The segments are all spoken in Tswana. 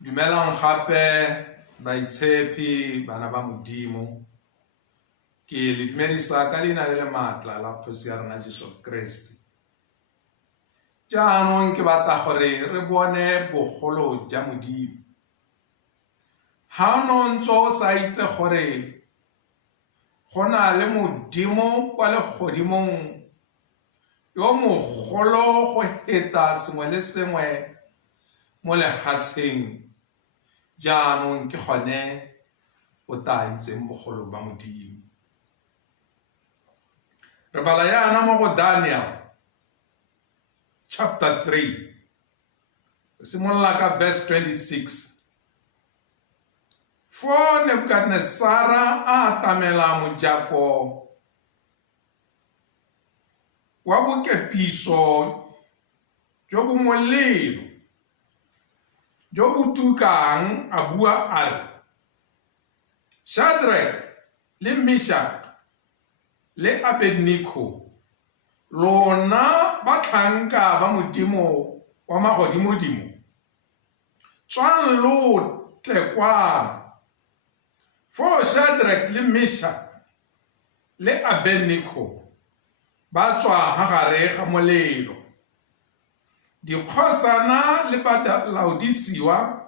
Dumelang gape baitshepi bana ba Modimo ke le dumedisa ka leina le maatla la Kgosi ya rona Jesu Kriste. Jaanong ke batla gore re bone bogolo ja Modimo. Ha no ntso sa itse gore go na le Modimo kwa legodimong yo mogolo go heta sengwe le sengwe mo lehatsheng. Jaanong ke gone o ta itseng bogolo ba Modimo. Re bala yana mo go Daniel chapter 3. Simolola ka verse 26. For Nebukadnezara a tamela mojako wa bokepiso jo bo molelo jo bo tukang a bua a re, Shadrach le Meshach le Abednego, lona ba tlhanka ba Modimo wa magodimodimo, tswang lo tle kwano. For Shadrach le Meshach le Abednego ba tswa hagare ga molelo. Dikgosana le balaodisiwa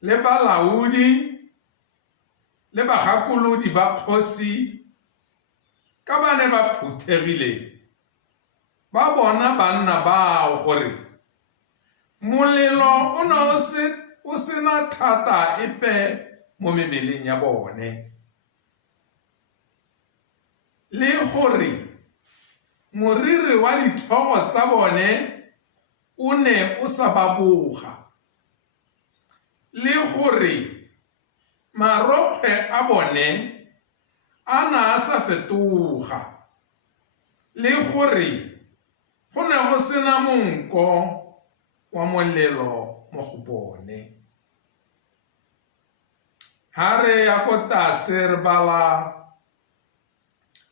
le balaodi le bagakolodi ba kgosi ka ba ne ba phuthegile ba bona banna bao gore molelo o sena thata epe mo mebeleng ya bone, le gore moriri wa dithogo tsa bone o ne o sa baboga, le gore marokgwe a bone a na a sa fetoga, le gore go ne go sena monko wa molelo mo go bone. Ha re ya ko tlase re bala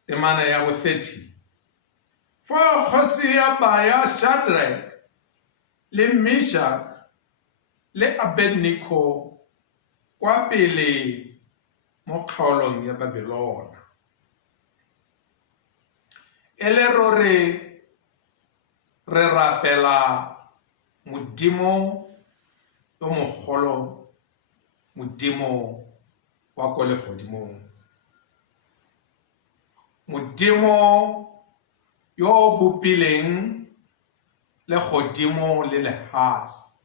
temana ya bo 30. For kgosi ya baya Shadrach le Meshach le Abednego kwa pele mo kgaolong ya Babelona. Ele rore re rapela Modimo yo mogolo, Modimo wa ko legodimong, Modimo yo bopileng legodimo le lehatshe,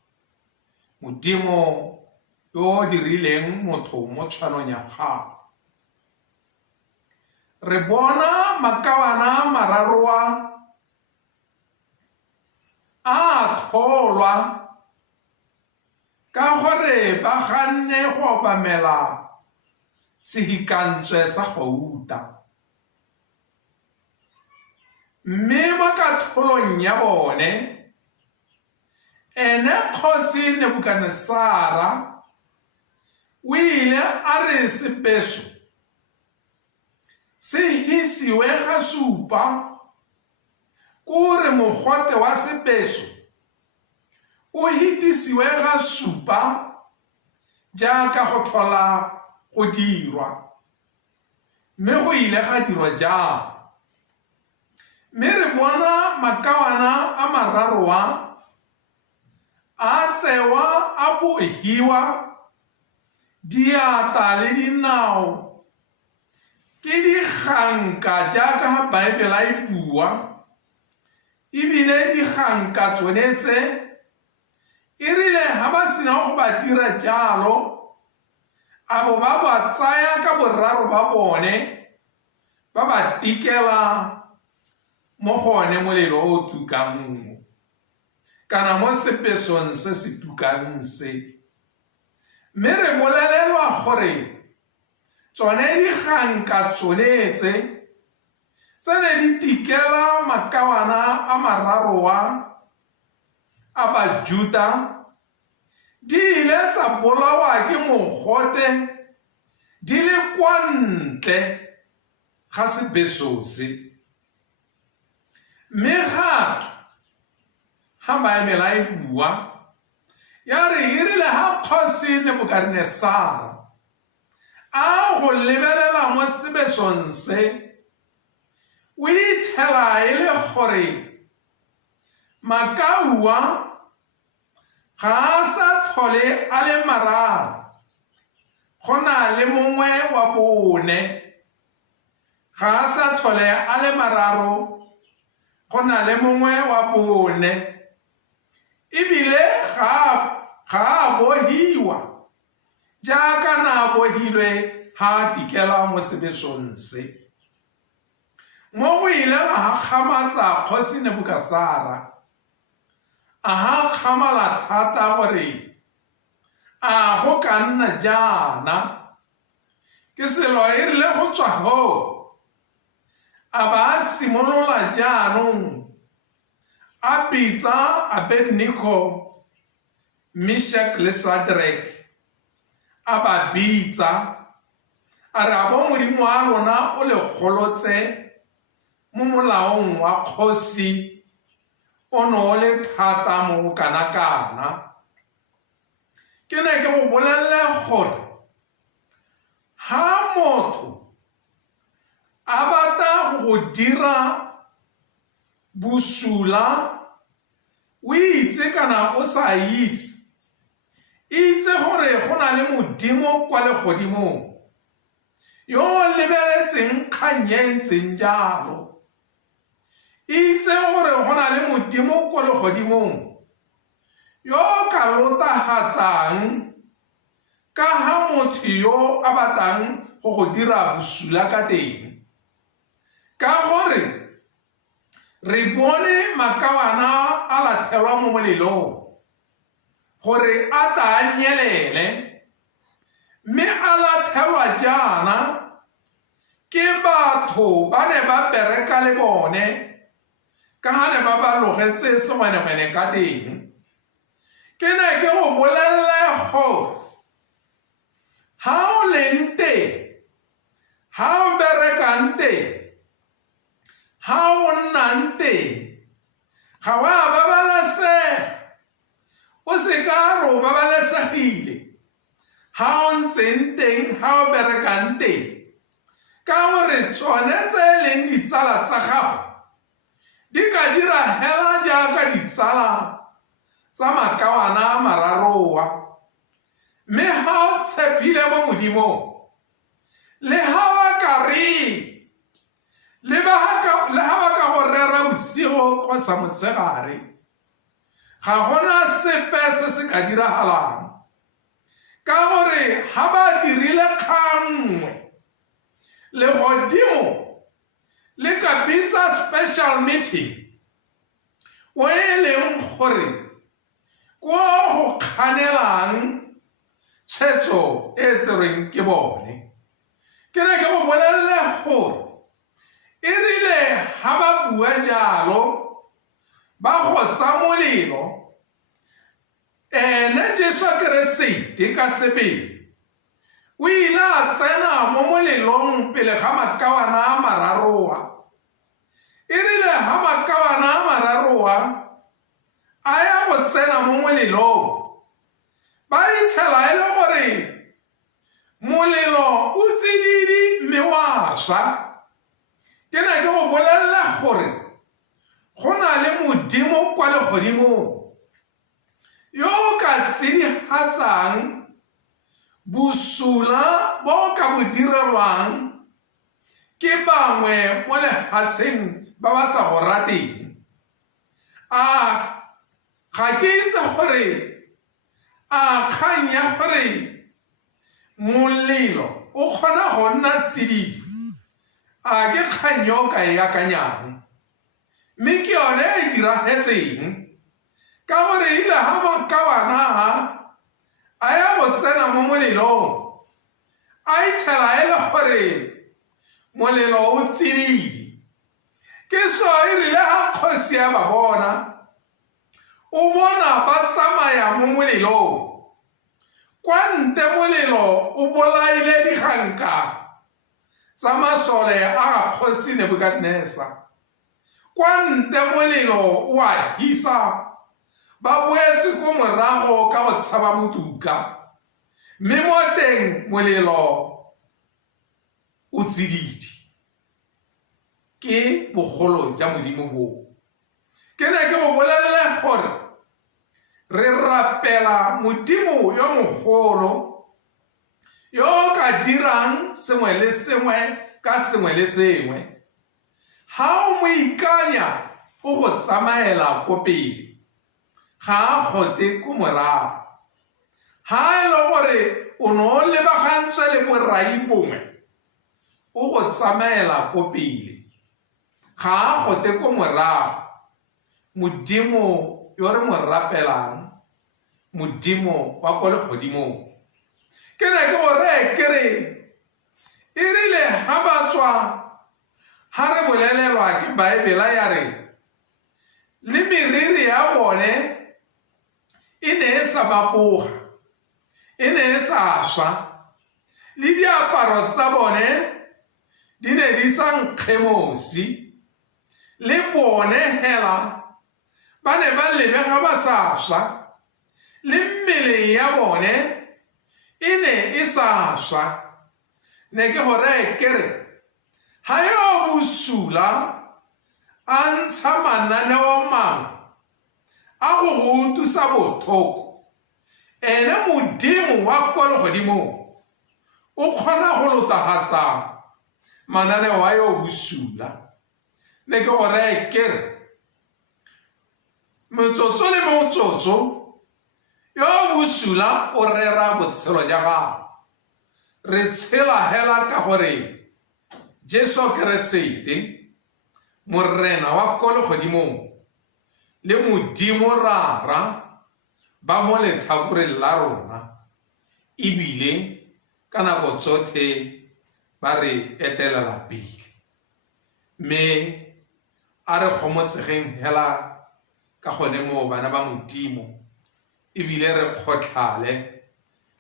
Modimo yo dirileng motho mo tshwanong ya gago. Re bona makawana mararoa a tholwa ka gore ba ganne go obamela sehikantswe sa gauta, mme mo katholong ya bone ene kgosi Nebukadnezara o ile a re sepeso se hisiwe ga supa, kore mogote wa sepeso o hitisiwe ga supa jaaka go thola go dirwa, mme go ile ga dirwa jang. Mme re bona makawana a mararoa a tsewa a bohiwa diata le dinao ke dikganka jaaka ha Baebele a bua, ebile dikganka tsonetse e rile ha ba sena go ba dira jalo a bo ba ba tsaya ka boraro ba bone ba ba tikela mo gone molelo o tukang kana mo sepesong se se tukang se. Mme re bolelelwa gore tsone dikganka tsonetse tse ne di tikela makawana a mararoa a Bajuda di ile tsa bolawa ke mogote di le kwa ntle ga sepeso se. Mme gato ha Baebele a bua ya re irile ha kgosi Nebukadnezar a go lebelela mo sebesong se o ithela e le gore makaua ga a sa tlhole a le mararo go na le mongwe wa bone ga a sa tlhole a le mararo go na le mongwe wa bone ebile ga a bohiwa jaaka na bohilwe ha tikela mo sebesong se mo go ile ga kgamatsa kgosi Nebukadnezar a ha kgamala thata gore a go ka nna jaana ke selo e rile go tswa ho a ba simolola jaanong a bitsa Abednego, Meshach le Shadrach a ba bitsa a re a bo Modimo a lona o le golotse mo molaong wa kgosi o no le thata mo kana ke ne ke go bolelle gore ha motho a bata go dira busula o itse kana o sa itse gore go na le Modimo kwa legodimong yo lebeletseng kgang e ntseng jalo itse gore go na le Modimo kwa legodimong yo ka lotagatsang ka ha motho yo a batang go dira busula ka teng ka gore re bone makawana a lathelwa mo molelong gore a ta nyelele mme a lathelwa jaana ke batho ba ne ba bereka le bone ka ha ne ba logetse sengwenegwene ka teng ke ne ke go bolelle gore ha o leng teng ha o berekang teng ha o nnang teng ga wa babalesega o se ka re o babalesegile ha o ntseng teng ha o berekang teng ka gore tsone tse e leng ditsala tsa gago di ka dira hela jaaka ditsala tsa makawana a mararoa mme ha o tshepile mo Modimong le ha ba ka re le ha ba ka go rera bosigo kgotsa motshegare ga gona sepe se se ka diragalang ka gore ha ba dirile kgangwe legodimo le ka bitsa special meeting o e leng gore ko go kganelang tshwetso e tserweng ke bone ke ne ke go bolelle gore e rile ha ba bua jalo ba gotsa molelo ene Jesu Keresete ka sebele o ile a tsena mo molelong pele ga makawana a mararoa e rile ha makawana a mararoa a ya go tsena mo molelong ba ithela e le gore molelo o tsididi mme wa swa ke ne ke go bolelle gore go na le Modimo kwa legodimong yo ka tsidigatsang busula bo ka bo direlwang ke bangwe mo lehatsheng ba ba sa go rateng ga ke itse gore kgang ya gore molelo o kgona go nna tsididi ke kgang yo ka e akanyang mme ke yone e diragetseng ka gore ile ha makawana a ya go tsena mo molelong a ithela e le gore molelo o tsididi ke so e rile ha kgosi ya ba bona o bona ba tsamaya mo molelong kwa nte molelo o bolaile diganka tsa masole a kgosi Nebukadnezar kwa nte molelo o a hisa ba boetse ko morago ka go tshaba motuka mme mo teng molelo o tsididi ke bogolo ja modimo bo ke ne ke go bolelela gore re rapela modimo yo mogolo yo ka dirang sengwe le sengwe ka sengwe le sengwe ha o mo ikanya o go tsamaela ko pele ga a gote ko morago ha e le gore o no lebagantswe le borai bongwe o go tsamaela ko pele ga a gote ko morago modimo yo re mo rapelang modimo wa ko legodimong ke ne ke gore kere e rile ha batswa ha re bolelelwa ke Baebele ya re le meriri ya bone e ne e sa bapoga e ne e sa swa le diaparo tsa bone di ne di sa nkgemosi le bone hela ba ne ba lebega ba sa swa le mmele ya bone e ne e sa swa ne ke gore kere ha yo busula a ntsha mananeo mangwe a go tusa bothoko ene modimo wa ko legodimong o kgona go lotagatsa mananeo a yo busula ne ke gore kere motsotso le motsotso yo busula o rera botshelo ja gago re tshela hela ka gore Jesu Keresete morena wa ko legodimong le modimo rara ba mo letlhakoreng la rona ebile ka nako tsotlhe ba re etelela pele mme a re gomotsegeng hela ka gone mo bana ba modimo ebile re kgotlhale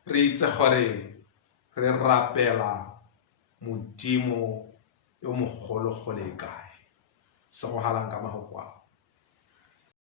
re itse gore re rapela modimo yo mogolo go le kae se go halang ka mahokwa